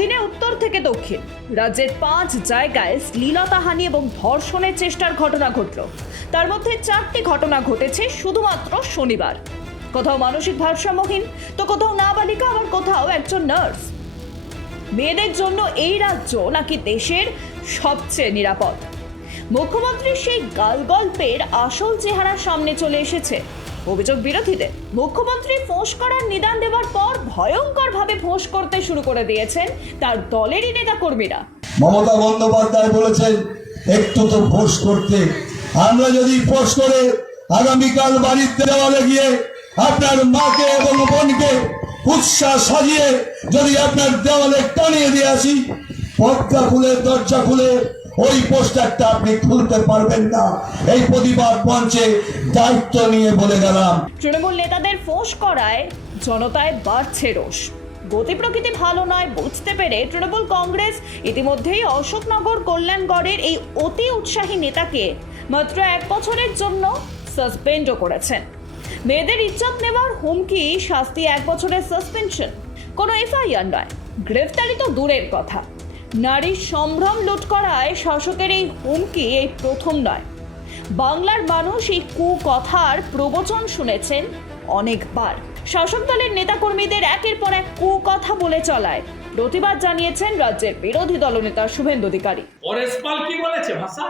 দুদিনে উত্তর থেকে দক্ষিণ। রাজ্যের পাঁচ জায়গায় শ্লীলতাহানি এবং ধর্ষণের চেষ্টার ঘটনা ঘটল। তার মধ্যে চারটি ঘটনা ঘটেছে শুধুমাত্র শনিবার। কোথাও মানসিক ভারসাম্যহীন, তো কোথাও নাবালিকা আবার কোথাও একজন নার্স। মেয়েদের জন্য এই রাজ্য নাকি দেশের সবচেয়ে নিরাপদ? মুখ্যমন্ত্রীর সেই গালগল্পের আসল চেহারা সামনে চলে এসেছে। অভিযোগ বিরোধীদের। মুখ্যমন্ত্রী ফোঁস করার নিদান দেওয়ার পর ভয়ঙ্করভাবে ফোঁস করতে শুরু করে দিয়েছেন তার দলেরই নেতাকর্মীরা। মমতা বন্দ্যোপাধ্যায় বলেছেন, একটু তো ফোর্স করতে। আমরা যদি ফোঁস করে আগামীকাল বাড়ির দেওয়ালে গিয়ে আপনার মাকে এবং বোনকে উৎসাহ সাজিয়ে যদি আপনার দেওয়ালে টানিয়ে দিয়ে আসি পর্দা খুলে দরজা খুলে ওই পোস্টারটা আপনি খুলতে পারবেন না। এই প্রতিবাদ মঞ্চে দায়িত্ব নিয়ে বলে গেলাম। তৃণমূল নেতাদের ফোঁস করায় জনতায় বাড়ছে রোষ। গতি প্রকৃতি ভালো নয় বুঝতে পেরে তৃণমূল কংগ্রেস ইতিমধ্যেই অশোকনগর কল্যাণগড়ের এই অতি উৎসাহী নেতাকে মাত্র এক বছরের জন্য সাসপেন্ডও করেছেন। মেয়েদের ইজ্জত নেওয়ার হুমকি, শাস্তি এক বছরের সাসপেনশন। কোনো এফআইআর নয়। গ্রেফতারি তো দূরের কথা। নারীর সম্ভ্রম লুট করায় শাসকের এই হুমকি এই প্রথম নয়। বাংলার মানুষ এই কুকথার প্রবচন শুনেছেন অনেকবার। শাসক দলের নেতাকর্মীদের একের পর এক কুকথা বলে চলায়। প্রতিবাদ জানিয়েছেন রাজ্যের বিরোধী দলনেতা শুভেন্দু অধিকারী। পরেশ পাল কি বলেছে ভাষা?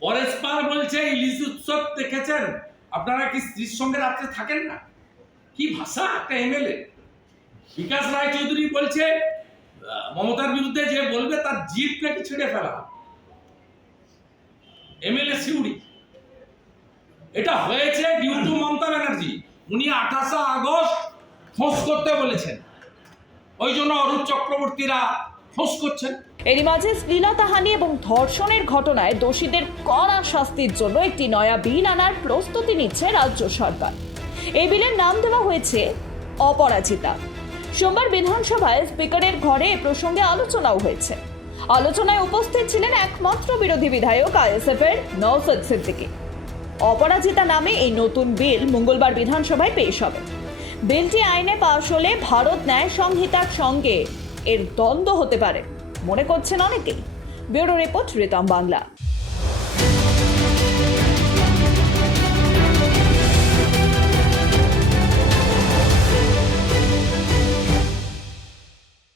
পরেশ পাল বলছে, ইলিশ উৎসব দেখেছেন? আপনারা কি স্ত্রীর সঙ্গে রাত্রে থাকেন না? কি ভাষা? একটা এমএলএ। বিকাশ রায় চৌধুরী বলছে মমতার বিরুদ্ধে যে বলবে, তার জিপ নাকি ছেড়ে ফেলা এমএলএ সিউড়ি। এটা হয়েছে ডিউ টু মমতা ব্যানার্জি। উনি আঠাশে আগস্ট ফোঁস করতে বলেছেন। ওই জন্য অরূপ চক্রবর্তীরা ফোঁস করছেন। এরই মাঝে শ্লীলতাহানি এবং ধর্ষণের ঘটনায় দোষীদের কড়া শাস্তির জন্য একটি নয়া বিল আনার প্রস্তুতি নিচ্ছে রাজ্য সরকার। এই বিলের নাম দেওয়া হয়েছে অপরাজিতা। সোমবার বিধানসভায় স্পিকারের ঘরে এ প্রসঙ্গে আলোচনাও হয়েছে। আলোচনায় উপস্থিত ছিলেন একমাত্র বিরোধী বিধায়ক আইএসএফ এর নওসদ সিদ্দিকী। অপরাজিতা নামে এই নতুন বিল মঙ্গলবার বিধানসভায় পেশ হবে। বিলটি আইনে পাশ হলে ভারত ন্যায় সংহিতার সঙ্গে এর দ্বন্দ্ব হতে পারে। মনে করছেন অনেকেই। Bureau report Ritam Bangla.